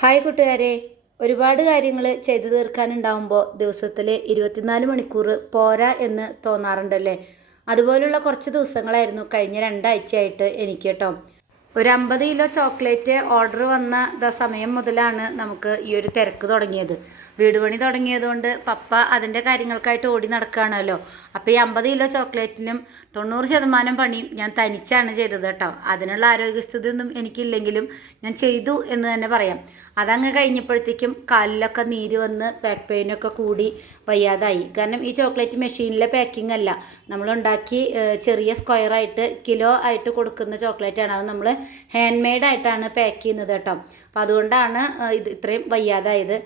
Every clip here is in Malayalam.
ഹായ് കൂട്ടുകാരെ. ഒരുപാട് കാര്യങ്ങൾ ചെയ്തു തീർക്കാനുണ്ടാവുമ്പോൾ ദിവസത്തിൽ ഇരുപത്തിനാല് മണിക്കൂർ പോരാ എന്ന് തോന്നാറുണ്ടല്ലേ? അതുപോലുള്ള കുറച്ച് ദിവസങ്ങളായിരുന്നു കഴിഞ്ഞ രണ്ടാഴ്ചയായിട്ട് എനിക്ക് കേട്ടോ ഒരു അമ്പത് കിലോ ചോക്ലേറ്റ് ഓർഡർ വന്ന സമയം മുതലാണ് നമുക്ക് ഈ ഒരു തിരക്ക് തുടങ്ങിയത്. വീട് പണി തുടങ്ങിയതുകൊണ്ട് പപ്പ അതിന്റെ കാര്യങ്ങൾക്കായിട്ട് ഓടി നടക്കുകയാണല്ലോ. അപ്പോൾ ഈ അമ്പത് കിലോ ചോക്ലേറ്റിനും തൊണ്ണൂറ് ശതമാനം പണിയും ഞാൻ തനിച്ചാണ് ചെയ്തത് കേട്ടോ. അതിനുള്ള ആരോഗ്യസ്ഥിതി ഒന്നും എനിക്കില്ലെങ്കിലും ഞാൻ ചെയ്തു എന്ന് തന്നെ പറയാം. അതങ്ങ് കഴിഞ്ഞപ്പോഴത്തേക്കും കാലിലൊക്കെ നീര് വന്ന് ബാക്ക് പെയിനൊക്കെ കൂടി വയ്യാതായി. കാരണം ഈ ചോക്ലേറ്റ് മെഷീനിലെ പാക്കിംഗ് അല്ല. നമ്മളുണ്ടാക്കി ചെറിയ സ്ക്വയറായിട്ട് കിലോ ആയിട്ട് കൊടുക്കുന്ന ചോക്ലേറ്റാണ് അത് നമ്മൾ ഹാൻഡ് മെയ്ഡായിട്ടാണ് പാക്ക് ചെയ്യുന്നത് കേട്ടോ. അപ്പോൾ അതുകൊണ്ടാണ് ഇത് ഇത്രയും വയ്യാതായത്.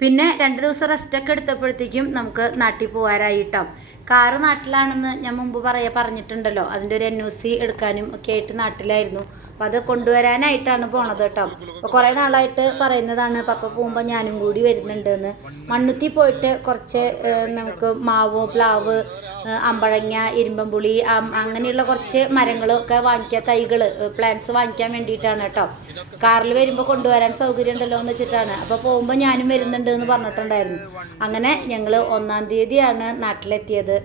പിന്നെ രണ്ട് ദിവസം റെസ്റ്റ് ഒക്കെ എടുത്തപ്പോഴത്തേക്കും നമുക്ക് നാട്ടിൽ പോകാനായിട്ടാം കാറ് നാട്ടിലാണെന്ന് ഞാൻ മുമ്പ് പറയാ പറഞ്ഞിട്ടുണ്ടല്ലോ. അതിന്റെ ഒരു എൻ ഒ സി എടുക്കാനും ഒക്കെ ആയിട്ട് നാട്ടിലായിരുന്നു. അപ്പോൾ അത് കൊണ്ടുവരാനായിട്ടാണ് പോണത് കേട്ടോ. അപ്പോൾ കുറേ നാളായിട്ട് പറയുന്നതാണ് പപ്പ പോകുമ്പോൾ ഞാനും കൂടി വരുന്നുണ്ടെന്ന്. മണ്ണുത്തി പോയിട്ട് കുറച്ച് നമുക്ക് മാവ് പ്ലാവ് അമ്പഴങ്ങ ഇരുമ്പമ്പുളി അങ്ങനെയുള്ള കുറച്ച് മരങ്ങളൊക്കെ വാങ്ങിക്കാൻ തൈകൾ പ്ലാന്റ്സ് വാങ്ങിക്കാൻ വേണ്ടിയിട്ടാണ് കേട്ടോ. കാറിൽ വരുമ്പോൾ കൊണ്ടുവരാൻ സൗകര്യം ഉണ്ടല്ലോ എന്ന് വെച്ചിട്ടാണ്. അപ്പോൾ പോകുമ്പോൾ ഞാനും വരുന്നുണ്ട് എന്ന് പറഞ്ഞിട്ടുണ്ടായിരുന്നു. അങ്ങനെ ഞങ്ങൾ ഒന്നാം തീയതിയാണ് നാട്ടിലെത്തിയത്.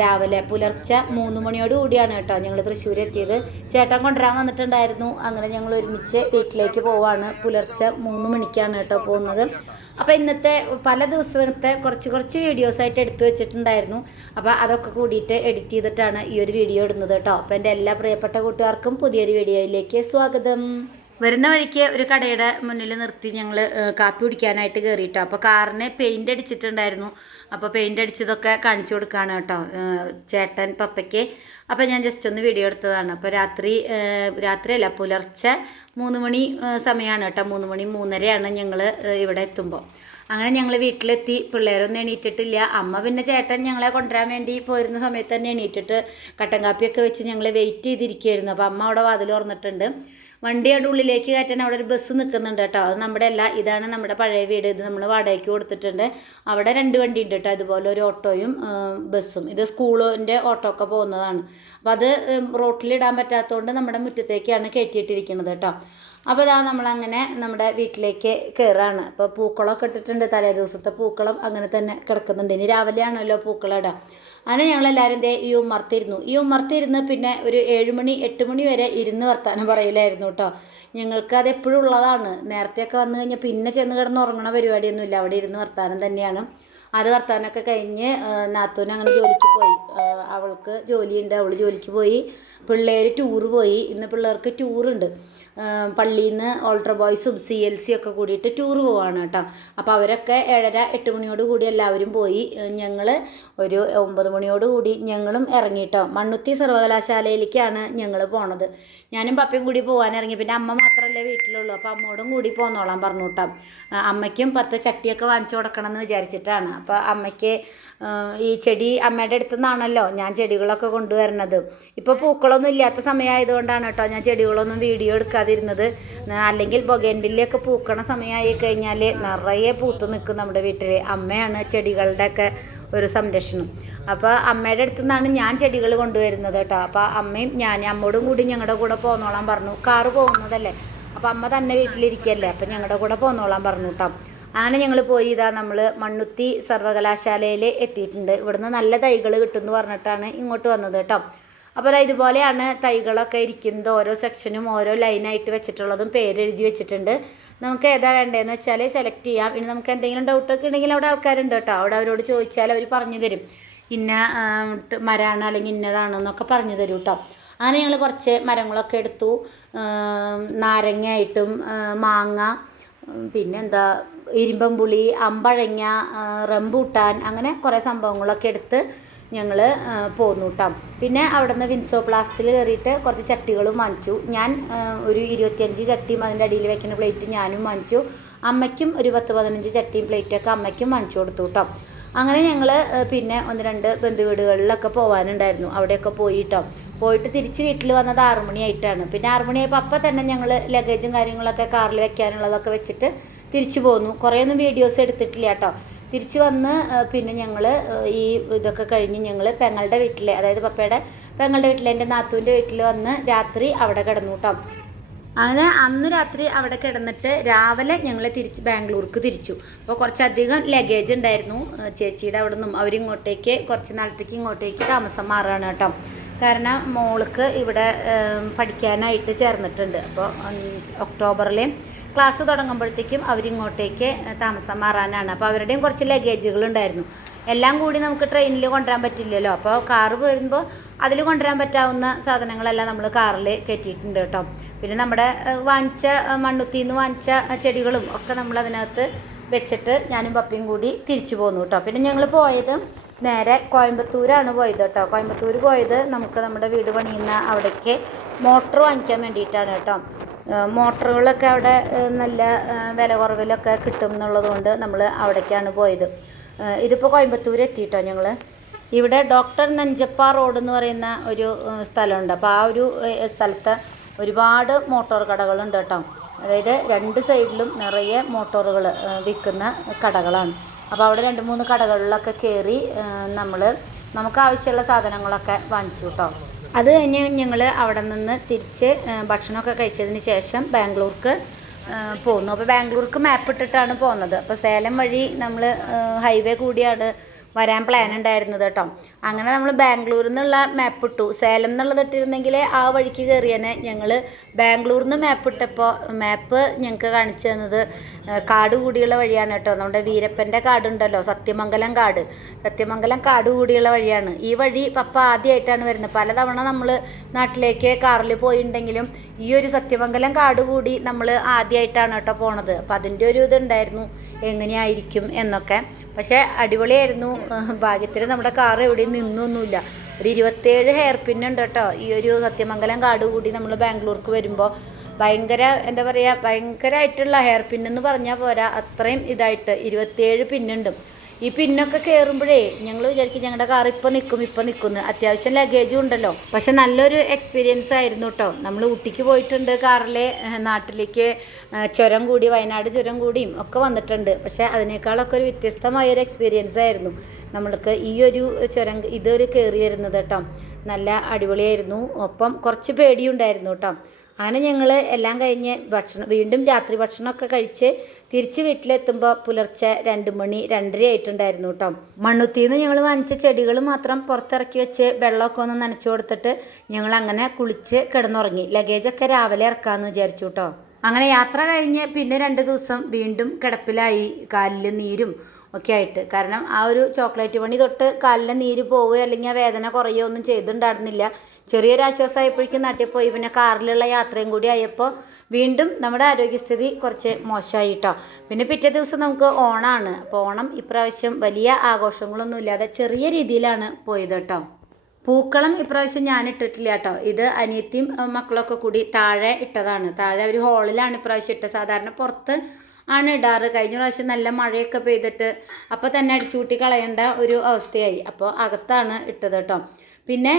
രാവിലെ പുലർച്ചെ മൂന്ന് മണിയോട് കൂടിയാണ് കേട്ടോ ഞങ്ങൾ തൃശ്ശൂർ എത്തിയത് ചേട്ടൻ കൊണ്ടുവരാൻ വന്നിട്ടുണ്ടായിരുന്നു. അങ്ങനെ ഞങ്ങൾ ഒരുമിച്ച് വീട്ടിലേക്ക് പോവാണ്. പുലർച്ചെ മൂന്ന് മണിക്കാണ് കേട്ടോ പോകുന്നത്. അപ്പോൾ ഇന്നത്തെ പല ദിവസത്തെ കുറച്ച് കുറച്ച് വീഡിയോസ് ആയിട്ട് എടുത്തു വെച്ചിട്ടുണ്ടായിരുന്നു. അപ്പോൾ അതൊക്കെ കൂടിയിട്ട് എഡിറ്റ് ചെയ്തിട്ടാണ് ഈ ഒരു വീഡിയോ ഇടുന്നത് കേട്ടോ. അപ്പോൾ എന്റെ എല്ലാ പ്രിയപ്പെട്ട കൂട്ടുകാർക്കും പുതിയൊരു വീഡിയോയിലേക്ക് സ്വാഗതം. വരുന്ന വഴിക്ക് ഒരു കടയുടെ മുന്നിൽ നിർത്തി ഞങ്ങൾ കാപ്പി കുടിക്കാനായിട്ട് കയറിയിട്ടോ അപ്പോൾ കാറിന് പെയിന്റ് അടിച്ചിട്ടുണ്ടായിരുന്നു. അപ്പോൾ പെയിന്റ് അടിച്ചതൊക്കെ കാണിച്ചു കൊടുക്കുകയാണ് കേട്ടോ ചേട്ടൻ പപ്പയ്ക്ക്. അപ്പോൾ ഞാൻ ജസ്റ്റ് ഒന്ന് വീഡിയോ എടുത്തതാണ്. അപ്പോൾ രാത്രി രാത്രിയല്ല പുലർച്ചെ മൂന്ന് മണി സമയമാണ് കേട്ടോ. മൂന്ന് മണി മൂന്നരയാണ് ഞങ്ങൾ ഇവിടെ എത്തുമ്പോൾ അങ്ങനെ ഞങ്ങൾ വീട്ടിലെത്തി. പിള്ളേരൊന്നും എണീറ്റിട്ടില്ല. അമ്മ പിന്നെ ചേട്ടൻ ഞങ്ങളെ കൊണ്ടുവരാൻ വേണ്ടി പോയിരുന്ന സമയത്ത് തന്നെ എണീറ്റിട്ട് കട്ടൻ കാപ്പിയൊക്കെ വെച്ച് ഞങ്ങൾ വെയിറ്റ് ചെയ്തിരിക്കുകയായിരുന്നു അപ്പോൾ അമ്മ അവിടെ വാതിൽ തുറന്നിട്ടുണ്ട്. വണ്ടി അവിടെ ഉള്ളിലേക്ക് കയറ്റാൻ അവിടെ ഒരു ബസ് നിൽക്കുന്നുണ്ട് കേട്ടോ. അത് നമ്മുടെ അല്ല ഇതാണ് നമ്മുടെ പഴയ വീട്. ഇത് നമ്മൾ വാടകയ്ക്ക് കൊടുത്തിട്ടുണ്ട്. അവിടെ രണ്ട് വണ്ടി ഉണ്ട് കേട്ടോ. അതുപോലെ ഒരു ഓട്ടോയും ബസ്സും. ഇത് സ്കൂളിന്റെ ഓട്ടോ ഒക്കെ പോകുന്നതാണ്. അപ്പോൾ അത് റോട്ടിലിടാൻ പറ്റാത്തതുകൊണ്ട് നമ്മുടെ മുറ്റത്തേക്കാണ് കയറ്റിയിട്ടിരിക്കുന്നത് കേട്ടോ. അപ്പോൾ ഇതാ നമ്മളങ്ങനെ നമ്മുടെ വീട്ടിലേക്ക് കയറാണ് അപ്പോൾ പൂക്കളമൊക്കെ ഇട്ടിട്ടുണ്ട്. തലേ ദിവസത്തെ പൂക്കളം അങ്ങനെ തന്നെ കിടക്കുന്നുണ്ട്. ഇനി രാവിലെയാണല്ലോ പൂക്കളം ഇടാം. അങ്ങനെ ഞങ്ങളെല്ലാവരും ദേ ഈ ഉമ്മർത്തിരുന്നു ഈ ഉമ്മർത്തിരുന്ന് പിന്നെ ഒരു ഏഴുമണി എട്ട് മണി വരെ ഇരുന്ന് വർത്താനം പറയില്ലായിരുന്നു കേട്ടോ ഞങ്ങൾക്ക് അത് എപ്പോഴും ഉള്ളതാണ്. നേരത്തെയൊക്കെ വന്നു കഴിഞ്ഞാൽ പിന്നെ ചെന്ന് കിടന്ന് ഉറങ്ങണ പരിപാടിയൊന്നുമില്ല അവിടെ ഇരുന്ന് വർത്താനം തന്നെയാണ്. അത് വർത്താനമൊക്കെ കഴിഞ്ഞ് നാത്തൂൻ അങ്ങനെ ജോലിക്ക് പോയി. അവൾക്ക് ജോലിയുണ്ട്. അവൾ ജോലിക്ക് പോയി. പിള്ളേർ ടൂറ് പോയി. ഇന്ന് പിള്ളേർക്ക് ടൂറുണ്ട് പള്ളിയിൽ നിന്ന് ഓൾട്ടർ ബോയ്സും സി എൽ സി ഒക്കെ കൂടിയിട്ട് ടൂർ പോവാണ് കേട്ടോ. അപ്പോൾ അവരൊക്കെ ഏഴര എട്ട് മണിയോട് കൂടി എല്ലാവരും പോയി. ഞങ്ങൾ ഒരു ഒമ്പത് മണിയോട് കൂടി ഞങ്ങളും ഇറങ്ങിയിട്ടോ മണ്ണുത്തി സർവകലാശാലയിലേക്കാണ് ഞങ്ങൾ പോണത്. ഞാനും പപ്പയും കൂടി പോകാനിറങ്ങി പിന്നെ അമ്മ മാത്രമല്ലേ വീട്ടിലുള്ളൂ. അപ്പോൾ അമ്മയോടും കൂടി പോന്നോളാം പറഞ്ഞു കേട്ടോ. അമ്മയ്ക്കും പത്ത് ചട്ടിയൊക്കെ വാങ്ങിച്ചു കൊടുക്കണം എന്ന് വിചാരിച്ചിട്ടാണ്. അപ്പോൾ അമ്മയ്ക്ക് ഈ ചെടി അമ്മയുടെ അടുത്തു നിന്നാണല്ലോ ഞാൻ ചെടികളൊക്കെ കൊണ്ടുവരുന്നത്. ഇപ്പോൾ പൂക്കളൊന്നും ഇല്ലാത്ത സമയമായതുകൊണ്ടാണ് കേട്ടോ ഞാൻ ചെടികളൊന്നും വീഡിയോ എടുക്കാതിരുന്നത് ആ, അല്ലെങ്കിൽ ബൊഗേൻവില്ലയൊക്കെ പൂക്കണ സമയമായി കഴിഞ്ഞാൽ നിറയെ പൂത്ത് നിൽക്കും നമ്മുടെ വീട്ടിൽ അമ്മയാണ് ചെടികളുടെയൊക്കെ ഒരു സംരക്ഷണം. അപ്പോൾ അമ്മയുടെ അടുത്തു നിന്നാണ് ഞാൻ ചെടികൾ കൊണ്ടുവരുന്നത് കേട്ടോ. അപ്പോൾ അമ്മയും ഞാൻ അമ്മോടും കൂടി ഞങ്ങളുടെ കൂടെ പോന്നോളാൻ പറഞ്ഞു. കാറ് പോകുന്നതല്ലേ? അപ്പോൾ അമ്മ തന്നെ വീട്ടിലിരിക്കുകയല്ലേ അപ്പോൾ ഞങ്ങളുടെ കൂടെ പോന്നോളാൻ പറഞ്ഞു കേട്ടോ അങ്ങനെ ഞങ്ങൾ പോയി ഇതാ നമ്മൾ മണ്ണുത്തി സർവകലാശാലയിൽ എത്തിയിട്ടുണ്ട്. ഇവിടുന്ന് നല്ല തൈകൾ കിട്ടുമെന്ന് പറഞ്ഞിട്ടാണ് ഇങ്ങോട്ട് വന്നത് കേട്ടോ അപ്പോൾ ഇതുപോലെയാണ് തൈകളൊക്കെ ഇരിക്കുന്നത്. ഓരോ സെക്ഷനും ഓരോ ലൈനായിട്ട് വെച്ചിട്ടുള്ളതും പേരെഴുതി വെച്ചിട്ടുണ്ട്. നമുക്ക് ഏതാ വേണ്ടതെന്ന് വെച്ചാൽ സെലക്ട് ചെയ്യാം. ഇനി നമുക്ക് എന്തെങ്കിലും ഡൗട്ടൊക്കെ ഉണ്ടെങ്കിൽ അവിടെ ആൾക്കാരുണ്ട് കേട്ടോ. അവിടെ അവരോട് ചോദിച്ചാൽ അവർ പറഞ്ഞു തരും. ഇന്ന മരമാണ് അല്ലെങ്കിൽ ഇന്നതാണെന്നൊക്കെ പറഞ്ഞു തരും കേട്ടോ. അങ്ങനെ ഞങ്ങൾ കുറച്ച് മരങ്ങളൊക്കെ എടുത്തു. നാരങ്ങയായിട്ടും മാങ്ങ പിന്നെ എന്താ ഇരുമ്പമ്പുളി അമ്പഴങ്ങ റംബൂട്ടാൻ അങ്ങനെ കുറേ സംഭവങ്ങളൊക്കെ എടുത്ത് ഞങ്ങൾ പോന്നു കേട്ടോ പിന്നെ അവിടെ നിന്ന് വിൻസോ പ്ലാസ്റ്റിൽ കയറിയിട്ട് കുറച്ച് ചട്ടികളും വാങ്ങിച്ചു. ഞാൻ ഒരു ഇരുപത്തിയഞ്ച് ചട്ടിയും അതിന്റെ അടിയിൽ വെക്കുന്ന പ്ലേറ്റ് ഞാനും വാങ്ങിച്ചു. അമ്മയ്ക്കും ഒരു പത്ത് പതിനഞ്ച് ചട്ടിയും പ്ലേറ്റൊക്കെ അമ്മയ്ക്കും വാങ്ങിച്ചു കൊടുത്തു കേട്ടോ അങ്ങനെ ഞങ്ങൾ പിന്നെ ഒന്ന് രണ്ട് ബന്ധുവീടുകളിലൊക്കെ പോകാനുണ്ടായിരുന്നു അവിടെയൊക്കെ പോയിട്ടോ. പോയിട്ട് തിരിച്ച് വീട്ടിൽ വന്നത് ആറുമണിയായിട്ടാണ്. പിന്നെ ആറുമണിയായപ്പോൾ അപ്പം തന്നെ ഞങ്ങൾ ലഗേജും കാര്യങ്ങളൊക്കെ കാറിൽ വെക്കാനുള്ളതൊക്കെ വെച്ചിട്ട് തിരിച്ചു പോന്നു. കുറേയൊന്നും വീഡിയോസ് എടുത്തിട്ടില്ല കേട്ടോ തിരിച്ച് വന്ന് പിന്നെ ഞങ്ങൾ ഈ ഇതൊക്കെ കഴിഞ്ഞ് ഞങ്ങൾ പെങ്ങളുടെ വീട്ടിൽ അതായത് പപ്പയുടെ പെങ്ങളുടെ വീട്ടിൽ എന്റെ നാത്തൂന്റെ വീട്ടിൽ വന്ന് രാത്രി അവിടെ കിടന്നു കേട്ടോ അങ്ങനെ അന്ന് രാത്രി അവിടെ കിടന്നിട്ട് രാവിലെ ഞങ്ങൾ തിരിച്ച് ബാംഗ്ലൂർക്ക് തിരിച്ചു. അപ്പോൾ കുറച്ചധികം ലഗേജ് ഉണ്ടായിരുന്നു. ചേച്ചിയുടെ അവിടെ നിന്നും അവരിങ്ങോട്ടേക്ക് കുറച്ച് നാളത്തേക്ക് ഇങ്ങോട്ടേക്ക് താമസം മാറുകയാണ് കേട്ടോ കാരണം മോൾക്ക് ഇവിടെ പഠിക്കാനായിട്ട് ചേർന്നിട്ടുണ്ട്. അപ്പോൾ ഒക്ടോബറിൽ ക്ലാസ് തുടങ്ങുമ്പോഴത്തേക്കും അവരിങ്ങോട്ടേക്ക് താമസം മാറാനാണ്. അപ്പോൾ അവരുടെയും കുറച്ച് ലഗേജുകൾ ഉണ്ടായിരുന്നു. എല്ലാം കൂടി നമുക്ക് ട്രെയിനിൽ കൊണ്ടുവരാൻ പറ്റില്ലല്ലോ. അപ്പോൾ കാറ് വരുമ്പോൾ അതിൽ കൊണ്ടുവരാൻ പറ്റാവുന്ന സാധനങ്ങളെല്ലാം നമ്മൾ കാറിൽ കയറ്റിയിട്ടുണ്ട് കേട്ടോ. പിന്നെ നമ്മുടെ വാങ്ങിച്ച ഏഹ്, മണ്ണുത്തിയിൽ നിന്ന് വാങ്ങിച്ച ചെടികളും ഒക്കെ നമ്മൾ അതിനകത്ത് വെച്ചിട്ട് ഞാനും പപ്പിയും കൂടി തിരിച്ചു പോന്നു കേട്ടോ. പിന്നെ ഞങ്ങൾ പോയത് നേരെ കോയമ്പത്തൂരാണ് പോയത് കേട്ടോ. കോയമ്പത്തൂർ പോയത് നമുക്ക് നമ്മുടെ വീട് പണിയുന്ന അവിടേക്ക് മോട്ടോർ വാങ്ങിക്കാൻ വേണ്ടിയിട്ടാണ് കേട്ടോ. മോട്ടറുകളൊക്കെ അവിടെ നല്ല വില കുറവിലൊക്കെ കിട്ടും എന്നുള്ളത് കൊണ്ട് നമ്മൾ അവിടേക്കാണ് പോയത്. ഇതിപ്പോൾ കോയമ്പത്തൂർ എത്തിയിട്ടോ ഞങ്ങൾ ഇവിടെ ഡോക്ടർ നെഞ്ചപ്പ റോഡ് എന്ന് പറയുന്ന ഒരു സ്ഥലമുണ്ട്. അപ്പോൾ ആ ഒരു സ്ഥലത്ത് ഒരുപാട് മോട്ടോർ കടകളുണ്ട് കേട്ടോ. അതായത് രണ്ട് സൈഡിലും നിറയെ മോട്ടോറുകൾ വിൽക്കുന്ന കടകളാണ്. അപ്പോൾ അവിടെ രണ്ട് മൂന്ന് കടകളിലൊക്കെ കയറി നമ്മൾ നമുക്ക് ആവശ്യമുള്ള സാധനങ്ങളൊക്കെ വാങ്ങിച്ചു കേട്ടോ. അത് കഴിഞ്ഞ് ഞങ്ങൾ അവിടെ നിന്ന് തിരിച്ച് ഭക്ഷണമൊക്കെ കഴിച്ചതിന് ശേഷം ബാംഗ്ലൂർക്ക് പോന്നു. അപ്പോൾ ബാംഗ്ലൂർക്ക് മാപ്പ് ഇട്ടിട്ടാണ് പോകുന്നത് അപ്പോൾ സേലം വഴി നമ്മൾ ഹൈവേ കൂടിയാണ് വരാൻ പ്ലാൻ ഉണ്ടായിരുന്നത് കേട്ടോ അങ്ങനെ നമ്മൾ ബാംഗ്ലൂരിൽ നിന്നുള്ള മാപ്പ് ഇട്ടു. സേലം എന്നുള്ളത് ഇട്ടിരുന്നെങ്കിൽ ആ വഴിക്ക് കയറിയനെ ഞങ്ങൾ ബാംഗ്ലൂരിൽ നിന്ന് മാപ്പ് ഇട്ടപ്പോൾ മാപ്പ് ഞങ്ങൾക്ക് കാണിച്ചു തന്നത് കാട് കൂടിയുള്ള വഴിയാണ് കേട്ടോ നമ്മുടെ വീരപ്പന്റെ കാടുണ്ടല്ലോ സത്യമംഗലം കാട്. സത്യമംഗലം കാട് കൂടിയുള്ള വഴിയാണ്. ഈ വഴി പപ്പ ആദ്യമായിട്ടാണ് വരുന്നത്. പലതവണ നമ്മൾ നാട്ടിലേക്ക് കാറിൽ പോയിട്ടുണ്ടെങ്കിലും ഈ ഒരു സത്യമംഗലം കാട് കൂടി നമ്മൾ ആദ്യമായിട്ടാണ് കേട്ടോ പോണത്. അപ്പം അതിന്റെ ഒരു ഇതുണ്ടായിരുന്നു എങ്ങനെയായിരിക്കും എന്നൊക്കെ. പക്ഷേ അടിപൊളിയായിരുന്നു. ഭാഗ്യത്തിന് നമ്മുടെ കാർ എവിടെയും നിന്നൊന്നുമില്ല. ഒരു ഇരുപത്തേഴ് ഹെയർ ഉണ്ട് കേട്ടോ. ഈ ഒരു സത്യമംഗലം കാട് കൂടി നമ്മൾ ബാംഗ്ലൂർക്ക് വരുമ്പോൾ ഭയങ്കര എന്താ പറയുക ഭയങ്കരമായിട്ടുള്ള ഹെയർ എന്ന് പറഞ്ഞാൽ പോരാ. അത്രയും ഇതായിട്ട് ഇരുപത്തേഴ് പിന്നുണ്ട് ഈ പിന്നൊക്കെ കയറുമ്പോഴേ ഞങ്ങൾ വിചാരിക്കും ഞങ്ങളുടെ കാർ ഇപ്പം നിൽക്കും ഇപ്പം നിൽക്കുന്നു അത്യാവശ്യം ലഗേജും ഉണ്ടല്ലോ. പക്ഷെ നല്ലൊരു എക്സ്പീരിയൻസ് ആയിരുന്നു കേട്ടോ നമ്മൾ ഊട്ടിക്ക് പോയിട്ടുണ്ട് കാറിലെ നാട്ടിലേക്ക് ചുരം കൂടി വയനാട് ചുരം കൂടിയും ഒക്കെ വന്നിട്ടുണ്ട്. പക്ഷേ അതിനേക്കാളൊക്കെ ഒരു വ്യത്യസ്തമായ ഒരു എക്സ്പീരിയൻസ് ആയിരുന്നു നമ്മൾക്ക് ഈ ഒരു ചുരം ഇതൊരു കയറി വരുന്നത് കേട്ടോ നല്ല അടിപൊളിയായിരുന്നു. ഒപ്പം കുറച്ച് പേടിയുണ്ടായിരുന്നു കേട്ടോ അങ്ങനെ ഞങ്ങൾ എല്ലാം കഴിഞ്ഞ് ഭക്ഷണം വീണ്ടും രാത്രി ഭക്ഷണമൊക്കെ കഴിച്ച് തിരിച്ച് വീട്ടിലെത്തുമ്പോൾ പുലർച്ചെ രണ്ട് മണി രണ്ടര ആയിട്ടുണ്ടായിരുന്നു കേട്ടോ മണ്ണുത്തിന്ന് ഞങ്ങൾ വാങ്ങിച്ച ചെടികൾ മാത്രം പുറത്തിറക്കി വെച്ച് വെള്ളമൊക്കെ ഒന്ന് നനച്ചു കൊടുത്തിട്ട് ഞങ്ങൾ അങ്ങനെ കുളിച്ച് കിടന്നുറങ്ങി. ലഗേജൊക്കെ രാവിലെ ഇറക്കാമെന്ന് വിചാരിച്ചു കേട്ടോ അങ്ങനെ യാത്ര കഴിഞ്ഞ് പിന്നെ രണ്ട് ദിവസം വീണ്ടും കിടപ്പിലായി. കാലിൽ നീരും ഒക്കെ ആയിട്ട്. കാരണം ആ ഒരു ചോക്ലേറ്റ് പണി തൊട്ട് കാലിലെ നീര് പോവുകയോ അല്ലെങ്കിൽ ആ വേദന കുറയുകയോ ഒന്നും ചെയ്തിട്ടുണ്ടായിരുന്നില്ല. ചെറിയൊരു ആശ്വാസമായപ്പോഴേക്കും നാട്ടിൽ പോയി പിന്നെ കാറിലുള്ള യാത്രയും കൂടി ആയപ്പോൾ വീണ്ടും നമ്മുടെ ആരോഗ്യസ്ഥിതി കുറച്ച് മോശമായി കേട്ടോ പിന്നെ പിറ്റേ ദിവസം നമുക്ക് ഓണമാണ് അപ്പോൾ ഓണം ഇപ്രാവശ്യം വലിയ ആഘോഷങ്ങളൊന്നും ഇല്ലാതെ ചെറിയ രീതിയിലാണ് പോയത് കേട്ടോ. പൂക്കളം ഇപ്രാവശ്യം ഞാൻ ഇട്ടിട്ടില്ല കേട്ടോ. ഇത് അനിയത്തിയും മക്കളൊക്കെ കൂടി താഴെ ഇട്ടതാണ്. താഴെ ഒരു ഹോളിലാണ് ഇപ്രാവശ്യം ഇട്ടത്. സാധാരണ പുറത്ത് ആണ് ഇടാറ്. കഴിഞ്ഞ പ്രാവശ്യം നല്ല മഴയൊക്കെ പെയ്തിട്ട് അപ്പോൾ തന്നെ അടിച്ചുകൂട്ടി കളയേണ്ട ഒരു അവസ്ഥയായി. അപ്പോൾ അകത്താണ് ഇട്ടത് കേട്ടോ. പിന്നെ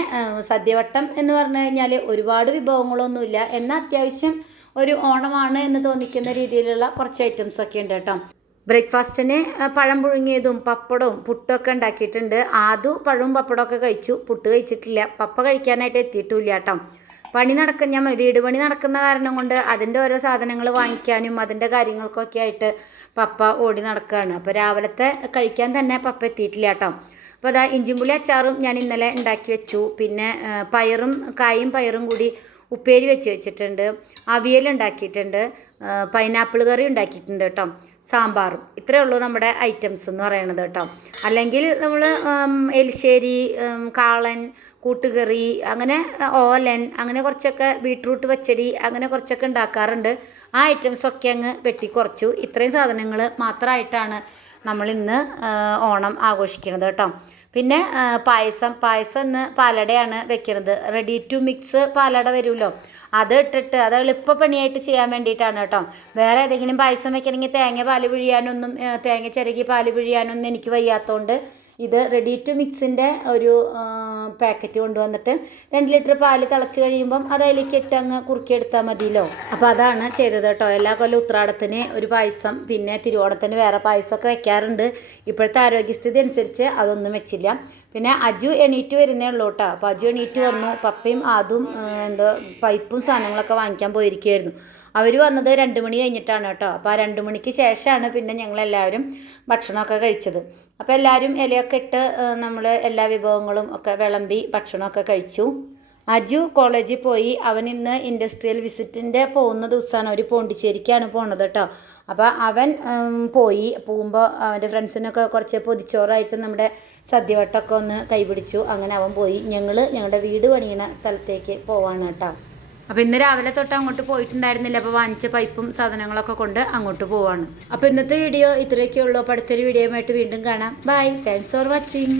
സദ്യവട്ടം എന്ന് പറഞ്ഞു കഴിഞ്ഞാൽ ഒരുപാട് വിഭവങ്ങളൊന്നുമില്ല. എന്നാൽ അത്യാവശ്യം ഒരു ഓണമാണ് എന്ന് തോന്നിക്കുന്ന രീതിയിലുള്ള കുറച്ച് ഐറ്റംസ് ഒക്കെ ഉണ്ട് കേട്ടോ. ബ്രേക്ക്ഫാസ്റ്റിന് പഴം പുഴുങ്ങിയതും പപ്പടവും പുട്ടൊക്കെ ഉണ്ടാക്കിയിട്ടുണ്ട്. ആദു പഴവും പപ്പടമൊക്കെ കഴിച്ചു. പുട്ട് കഴിച്ചിട്ടില്ല. പപ്പ കഴിക്കാനായിട്ട് എത്തിയിട്ടില്ല കേട്ടോ. പണി നടക്കുന്ന ഞാൻ വീട് പണി നടക്കുന്ന കാരണം കൊണ്ട് അതിന്റെ ഓരോ സാധനങ്ങൾ വാങ്ങിക്കാനും അതിന്റെ കാര്യങ്ങൾക്കൊക്കെ ആയിട്ട് പപ്പ ഓടി നടക്കുകയാണ് അപ്പോൾ രാവിലത്തെ കഴിക്കാൻ തന്നെ പപ്പ എത്തിയിട്ടില്ല കേട്ടോ. അപ്പോൾ അതാ ഇഞ്ചിമ്പുളി അച്ചാറും ഞാൻ ഇന്നലെ ഉണ്ടാക്കി വെച്ചു. പിന്നെ പയറും കായും പയറും കൂടി ഉപ്പേരി വെച്ച് വെച്ചിട്ടുണ്ട്. അവിയൽ ഉണ്ടാക്കിയിട്ടുണ്ട്. പൈനാപ്പിൾ കറി ഉണ്ടാക്കിയിട്ടുണ്ട് കേട്ടോ. സാമ്പാറും. ഇത്രയേ ഉള്ളൂ നമ്മുടെ ഐറ്റംസ് എന്ന് പറയണത് കേട്ടോ. അല്ലെങ്കിൽ നമ്മൾ എലിശ്ശേരി കാളൻ കൂട്ടുകറി അങ്ങനെ ഓലൻ അങ്ങനെ കുറച്ചൊക്കെ ബീട്രൂട്ട് പച്ചടി അങ്ങനെ കുറച്ചൊക്കെ ഉണ്ടാക്കാറുണ്ട്. ആ ഐറ്റംസൊക്കെ അങ്ങ് വെട്ടി കുറച്ചു ഇത്രയും സാധനങ്ങൾ മാത്രമായിട്ടാണ് നമ്മളിന്ന് ഓണം ആഘോഷിക്കുന്നത് കേട്ടോ. പിന്നെ പായസം. പായസം ഇന്ന് പാലടയാണ് വെക്കുന്നത് റെഡി ടു മിക്സ് പാലട വരുമല്ലോ. അത് ഇട്ടിട്ട് അത് എളുപ്പ പണിയായിട്ട് ചെയ്യാൻ വേണ്ടിയിട്ടാണ് കേട്ടോ. വേറെ ഏതെങ്കിലും പായസം വെക്കണമെങ്കിൽ തേങ്ങ പാൽ പിഴിയാനൊന്നും തേങ്ങ ചിരകി പാൽ പിഴിയാനൊന്നും എനിക്ക് വയ്യാത്തതുകൊണ്ട് ഇത് റെഡി ടു മിക്സിന്റെ ഒരു പാക്കറ്റ് കൊണ്ടുവന്നിട്ട് രണ്ട് ലിറ്റർ പാൽ തിളച്ച് കഴിയുമ്പം അത് അതിലേക്ക് ഇട്ട് അങ്ങ് കുറുക്കിയെടുത്താൽ മതിയല്ലോ. അപ്പോൾ അതാണ് ചെയ്തത് കേട്ടോ. എല്ലാ കൊല്ലം ഉത്രാടത്തിന് ഒരു പായസം പിന്നെ തിരുവോണത്തിന് വേറെ പായസമൊക്കെ വെക്കാറുണ്ട്. ഇപ്പോഴത്തെ ആരോഗ്യസ്ഥിതി അനുസരിച്ച് അതൊന്നും വെച്ചില്ല. പിന്നെ അജു എണീറ്റ് വരുന്നേ ഉള്ളൂ കേട്ടോ. അപ്പോൾ അജു എണീറ്റ് വന്നു. പപ്പയും ആദും എന്തോ പൈപ്പും സാധനങ്ങളൊക്കെ വാങ്ങിക്കാൻ പോയിരിക്കുമായിരുന്നു അവർ വന്നത് രണ്ട് മണി കഴിഞ്ഞിട്ടാണ് കേട്ടോ. അപ്പോൾ ആ രണ്ട് മണിക്ക് ശേഷമാണ് പിന്നെ ഞങ്ങളെല്ലാവരും ഭക്ഷണമൊക്കെ കഴിച്ചത്. അപ്പോൾ എല്ലാവരും ഇലയൊക്കെ ഇട്ട് നമ്മൾ എല്ലാ വിഭവങ്ങളും ഒക്കെ വിളമ്പി ഭക്ഷണമൊക്കെ കഴിച്ചു. അജു കോളേജിൽ പോയി. അവൻ ഇന്ന് ഇൻഡസ്ട്രിയൽ വിസിറ്റിന്റെ പോകുന്ന ദിവസമാണ്. അവർ പോണ്ടിച്ചേരിക്കാണ് പോണത് കേട്ടോ. അപ്പോൾ അവൻ പോയി. പോകുമ്പോൾ അവന്റെ ഫ്രണ്ട്സിനൊക്കെ കുറച്ച് പൊതിച്ചോറായിട്ട് നമ്മുടെ സദ്യവട്ടമൊക്കെ ഒന്ന് കൈപിടിച്ചു. അങ്ങനെ അവൻ പോയി. ഞങ്ങൾ ഞങ്ങളുടെ വീട് പണിയണ സ്ഥലത്തേക്ക് പോവാണ് കേട്ടോ. അപ്പോൾ ഇന്ന് രാവിലെ തൊട്ട് അങ്ങോട്ട് പോയിട്ടുണ്ടായിരുന്നില്ല. അപ്പോൾ വാങ്ങിച്ച പൈപ്പും സാധനങ്ങളൊക്കെ കൊണ്ട് അങ്ങോട്ട് പോവാണ്. അപ്പോൾ ഇന്നത്തെ വീഡിയോ ഇത്രയൊക്കെ ഉള്ളൂ അപ്പോൾ അടുത്തൊരു വീഡിയോയുമായിട്ട് വീണ്ടും കാണാം. Bye thanks for watching